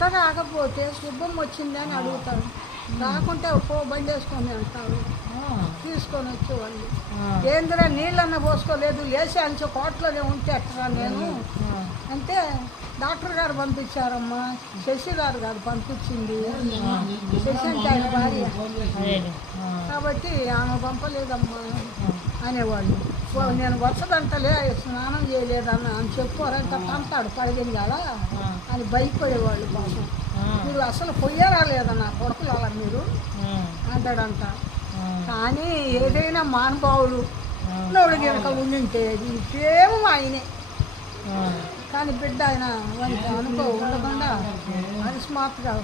భర్త రాకపోతే శుభం వచ్చిందని అడుగుతాడు, రాకుంటే పో బండి వేసుకొని అంటారు. తీసుకొని వచ్చేవాళ్ళు. ఏందిరా నీళ్ళన్న పోసుకోలేదు, లేచి అంచు కోట్లోనే ఉంటే ఎట్టరా నేను అంటే డాక్టర్ గారు పంపించారమ్మా, శశి గారు పంపించింది. శశి అంటే ఆయన భార్య కాబట్టి ఆమె పంపలేదమ్మా అనేవాళ్ళు. నేను వచ్చదంటలే, స్నానం చేయలేదన్న అని చెప్పుకోరంట పంపాడు పడిగింది కదా అని భయపడేవాళ్ళు. పాపం మీరు అసలు పొయ్యారా లేదన్న కొడుకులు అలా మీరు అంటాడంట. కానీ ఏదైనా మానవాళులు నోడు కనుక ఉండింటే ఇంకేమో ఆయనే. కానీ బిడ్డ ఆయన అనుకో ఉండకుండా అకస్మాత్తుగా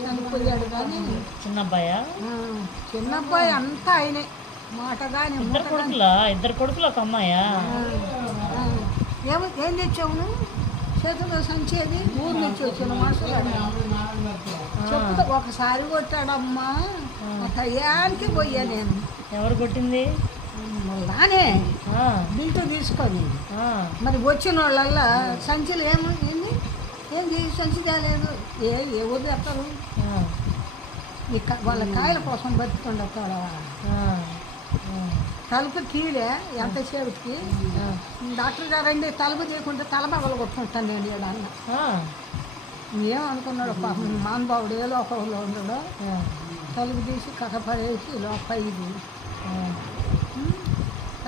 చనిపోయాడు. కానీ చిన్నబ్బాయి అంతా ఆయనే మాట. కానీ ఇద్దరు కొడుకులు ఒక అమ్మాయా? ఏం తెచ్చావు చేతిలో సంచేది? ఊరు నుంచి వచ్చిన మనుషులు చెప్తా ఒకసారి కొట్టాడమ్మా, టయానికి పోయా నేను. ఎవరు కొట్టింది? నానే బిల్టు తీసుకొని మరి వచ్చిన వాళ్ళల్లా సంచులు ఏంది సంచి తేలేదు. ఏ ఊరు తెస్తారు వాళ్ళ కాయల కోసం బతుకుండతాడా? తలుపు తీలే ఎంతసేపుకి డాక్టర్ గారండి తలుపు తీయకుంటే తలబగలు కొట్టుకుంటాను నేను ఇక్కడ అన్న. ఏమనుకున్నాడు పాపం మానబాబుడు ఏ లోకంలో ఉన్నాడో. తలుపు తీసి కథపడేసి లోపైది.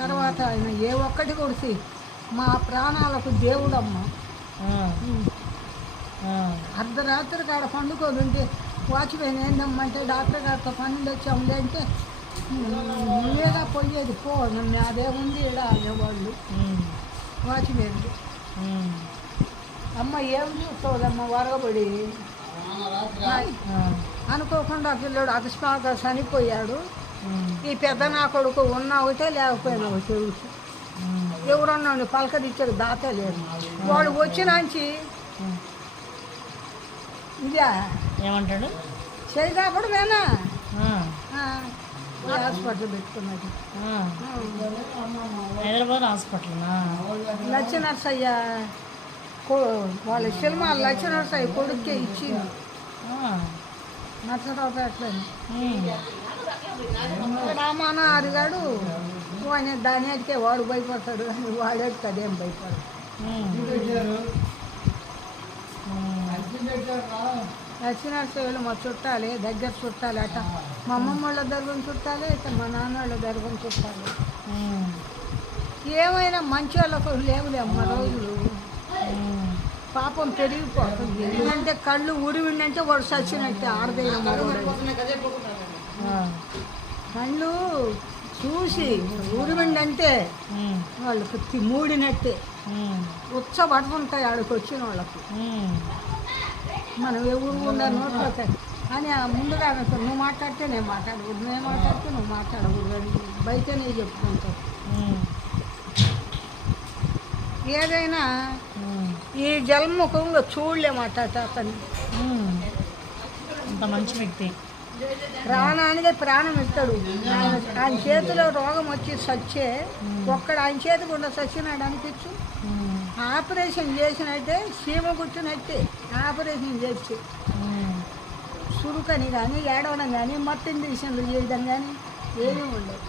తర్వాత ఆయన ఏ ఒక్కటి కొడిసి మా ప్రాణాలకు దేవుడమ్మ. అర్ధరాత్రి కాడ పండుకొని ఉంటే వాచ్మెన్ ఏందమ్మంటే డాక్టర్ గారితో పన్నెండు వచ్చాములే అంటే నువ్వేగా పోయేది పో, నన్ను అదేముంది ఇలా అనేవాళ్ళు వాచ్మెన్. అమ్మ ఏం చూస్తావుదమ్మ వరగబడి అనుకోకుండా పిల్లడు అకస్మాత్తుగా చనిపోయాడు. ఈ పెద్ద నా కొడుకు ఉన్న ఒకటే లేకపోయినా ఒకటే ఎవరన్నా పలకరించాడు దాతే లేదు. వాడు వచ్చినాంచి ఇదే ఏమంటాడు చేయకపోవడం వేనా హాస్పిటల్ పెట్టుకున్నది. హైదరాబాద్ హాస్పిటల్ లచ్చనర్సయ్య వాళ్ళ సినిమా లచ్చనర్సయ్య కొడుకే ఇచ్చింది నచ్చరావుపేటలోని. రామాన అడిగాడు ఆయన దాని అడిగే వాడు భయపడతాడు, వాడేటికి అదేం భయపడదు. లక్ష్మీనరసింహులు మా చుట్టాలి, దగ్గర చుట్టాలి. అట మా అమ్మమ్మ వాళ్ళ దర్గం చుట్టాలి, ఇక మా నాన్న వాళ్ళ దర్గం చుట్టాలి. ఏమైనా మంచి వాళ్ళకు లేవులే అమ్మ రోజులు. పాపం పెరిగిపోతుంది. ఎందుకంటే కళ్ళు ఉరివిండంటే వాడు చచ్చినట్టే ఆడదైన కళ్ళు చూసి ఉరివిండంటే వాళ్ళకి మూడినట్టే ఉచ్చబడుతుంటాయి ఆడికి వచ్చిన వాళ్ళకి. మనం ఎవరు ఉండ నోట్లోకి అని ముందుగా నువ్వు మాట్లాడితే నేను మాట్లాడకూడదు, నేను మాట్లాడితే నువ్వు మాట్లాడకూడదు అని బయటనే చెప్పుకుంటావు. ఏదైనా ఈ జన్మముఖంగా చూడలేమాట అతన్ని. అంత మంచి వ్యక్తి. ప్రాణానికి ప్రాణం ఇస్తాడు. ఆయన చేతిలో రోగం వచ్చి సచ్చే ఒక్కడు ఆయన చేతికి ఉండ సచ్చినాడు అనిపించు. ఆపరేషన్ చేసినట్టే సీమ కూర్చున్నట్టే ఆపరేషన్ చేసి సురుకని కానీ ఏడవడం కానీ మొత్తం ఇంజక్షన్లు చేయడం కానీ ఏమీ ఉండవు.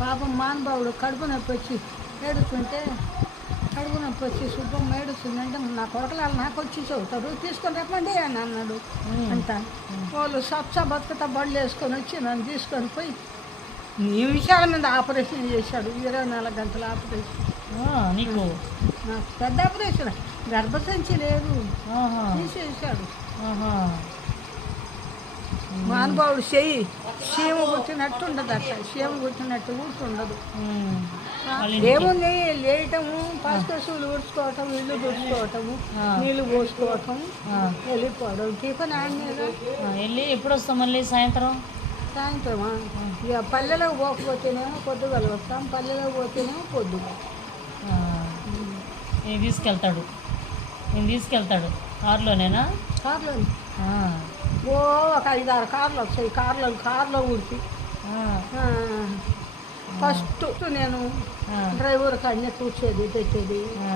పాపం మానబావుడు కడుపు నొప్పి వచ్చి ఏడుస్తుంటే కడుపు నొప్పి వచ్చి శుభ్రం ఏడుస్తుందంటే నా కొడకలు నాకు వచ్చి చెబుతాడు తీసుకొని రప్పండి అని అన్నాడు. అంట వాళ్ళు సప్సా బతుకత బళ్ళు వేసుకొని వచ్చి నన్ను తీసుకొని పోయి నిమిషాల మీద ఆపరేషన్ చేశాడు. 24 గంటల ఆపరేషన్. నీకు నాకు పెద్ద ఆపరేషన్, గర్భసంచి లేదు తీసేసాడు. మానబావుడు చెయ్యి సీమ కూర్చున్నట్టు ఉండదు, అట్లా సీమ కూర్చున్నట్టు కూర్చుండదు. ఏముంది లేయటము, పసుకసులు ఊడ్చుకోవటం, ఇల్లు తుడుచుకోవటము, నీళ్ళు పోసుకోవటం, వెళ్ళిపోవడం. టిఫిన్ ఆడలేదు. వెళ్ళి ఎప్పుడు వస్తాం మళ్ళీ సాయంత్రం? సాయంత్రమా ఇక పల్లెలకు పోకపోతేనేమో పొద్దుగల వస్తాం, పల్లెలకు పోతేనేమో పొద్దుగా. నేను తీసుకెళ్తాడు కారులోనేనా? కార్లోనే ఒక 5-6 కార్లు వస్తాయి. కార్లో ఊరికి ఫస్ట్ నేను ఆ, డ్రైవర్ కాడనే కూర్చోది పెట్టేది. ఆ,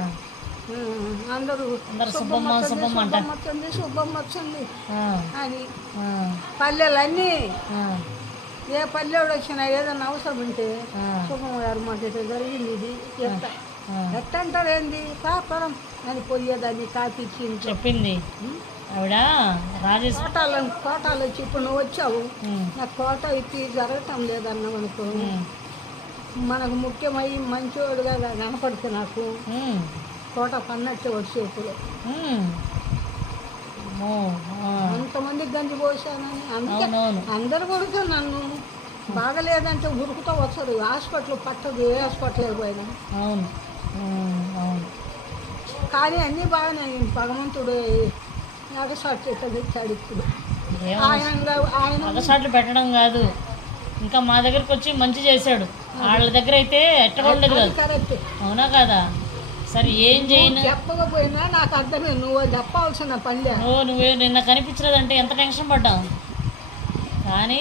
అందరూ అందరు సుబ్బమ్మ సుబ్బమ్మ వచ్చింది, సుబ్బమ్మ అంట. సుబ్బమ్మ వచ్చింది, సుబ్బమ్మ వచ్చింది ఆ, అని ఆ, పల్లెలన్నీ ఆ, ఏ పల్లెవాడు వచ్చినా ఏదైనా అవసరం ఉంటే ఆ, సుబ్బమ్మ గారు మాకు ఇట్లా జరిగింది ఇది ఎట్ట ఆ. ఎట్టంటారు ఏంది పాపరం అని పోయేదాన్ని కాపీ ఇచ్చి ఇంట్లో. చెప్పింది ఆవిడ రాజేష్. కోటాలు వచ్చి ఇప్పుడు నువ్వు వచ్చావు ఉమ్, నాకు కోట ఇప్పి జరగటం లేదన్నావు అనుకో, ఉమ్, మనకు ముఖ్యమై మంచోడుగా కనపడితే నాకు ఉమ్, కోట పన్నట్టు వచ్చేప్పుడు ఉమ్. అమ్మో, ఆ, అంతమందికి గంజి పోసానని అందుకే అవునవును. అందరు కొడుకు నన్ను బాగలేదంటే ఉరుకుతూ వస్తారు. హాస్పిటల్ పట్టదు, ఏ హాస్పిటల్ పోయినా. అవును, అవును. కానీ అన్నీ బాగానే భగవంతుడు ఎగసాట్ చెట్టు తెచ్చాడు ఇప్పుడు. ఏమో ఆయన అగసాట్లు పెట్టడం కాదు, ఇంకా మా దగ్గరికి వచ్చి మంచి చేశాడు. వాళ్ళ దగ్గర అయితే ఎట్టగొండదు కాదు. కరెక్ట్. అవునా కాదా? సరే ఏం చేయను. చెప్పకపోయినా నాకు అర్థమే, నువ్వు చెప్పాల్సిన పనిలే. నువ్వే నిన్న కనిపించలేదంటే ఎంత టెన్షన్ పడ్డావు. కానీ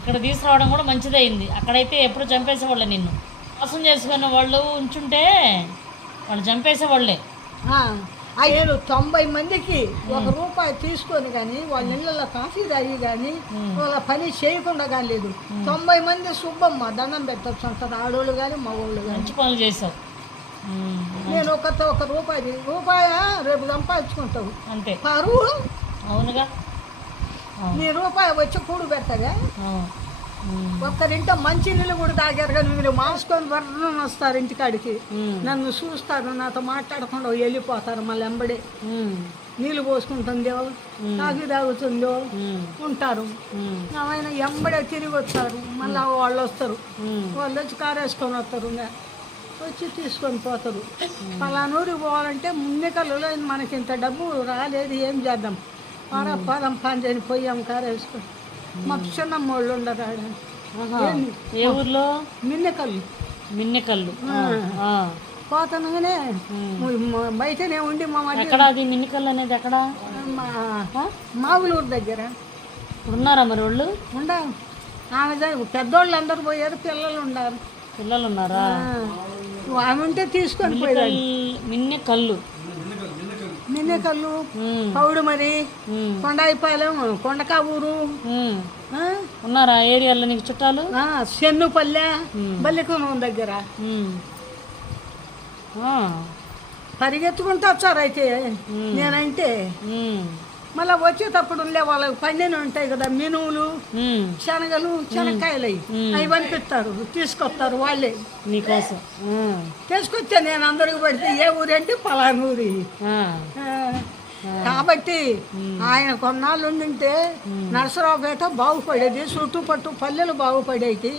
ఇక్కడ తీసుకురావడం కూడా మంచిదయింది. అక్కడైతే ఎప్పుడు చంపేసేవాళ్ళే, నిన్ను మోసం చేసుకున్న వాళ్ళు ఉంచుంటే వాళ్ళు చంపేసేవాళ్ళే. నేను 90 మందికి ₹1 తీసుకొని కానీ వాళ్ళ ఇళ్ళల్లో కాఫీ తాగి కానీ వాళ్ళ పని చేయకుండా కానీ లేదు. 90 మంది సుబ్బమ్మ దండం పెట్టచ్చు అంటారు, ఆడోళ్ళు కానీ మగవాళ్ళు కానీ. మంచి పనులు చేసావు. నేను రూపాయ రేపు సంపాదించుకుంటావు అంతే. పరువు అవునుగా. నీ రూపాయి వచ్చి కూడు పెడతాగా. ఒక్కరింట్లో మంచి నీళ్ళు కూడా తాగారు కానీ మీరు మాసుకొని వర్ణం వస్తారు ఇంటికాడికి, నన్ను చూస్తారు, నాతో మాట్లాడకుండా వెళ్ళిపోతారు. మళ్ళీ ఎంబడే నీళ్ళు పోసుకుంటుందో కాఫీ తాగుతుందో ఉంటారు. ఆయన ఎంబడే తిరిగి వస్తారు. మళ్ళీ వాళ్ళు వస్తారు, వాళ్ళు వచ్చి కారు వేసుకొని వస్తారు, వచ్చి తీసుకొని పోతారు. పలానూరికి పోవాలంటే ముందుకల్లో మనకి ఇంత డబ్బు రాలేదు, ఏం చేద్దాం, పదం పని పోయాం కారు వేసుకొని. మా చిన్నమ్మ వాళ్ళు ఉండరు ఆడ. ఏ ఊర్లో? మిన్నెకల్లు. మిన్నెకల్లు. పోతానగానే బయటనే ఉండి మా మధ్య. ఎక్కడ అది మిన్నెకల్లు అనేది? ఎక్కడ? మావులూరు దగ్గర. ఉన్నారా మరి వాళ్ళు? ఉండ ఆమె పెద్దోళ్ళు అందరు పోయారు, పిల్లలు ఉన్నారు. పిల్లలు ఉన్నారా? ఆమె ఉంటే తీసుకొని పోయారు. మిన్నెకల్లు, మిన్నెకల్లు, పౌడు మరి, కొండాయిపాలెం, కొండకావూరు. ఉన్నారా ఏరియాలో నీకు చుట్టాలు? చెన్నుపల్లె, బల్లికొనం దగ్గర. పరిగెత్తుకుంటూ వచ్చారు. అయితే నేనంటే మళ్ళీ వచ్చేటప్పుడు వాళ్ళకి పండిన ఉంటాయి కదా మినువులు, శనగలు, శనక్కాయలు అవి పంపిస్తారు, తీసుకొస్తారు వాళ్ళే నీకోసం. తీసుకొచ్చా నేను అందరికి పడితే ఏ ఊరు అంటే పలానూరి. కాబట్టి ఆయన కొన్నాళ్ళు ఉండింటే నరసరావుపేట బాగుపడేది, చుట్టుపట్టు పల్లెలు బాగుపడేది.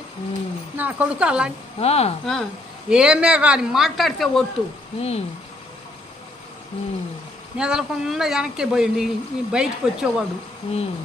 నా కొడుకు అలా ఏమే కానీ మాట్లాడితే ఒట్టు నిదలకుండా వెనక్కి పోయింది, బయటకు వచ్చేవాడు.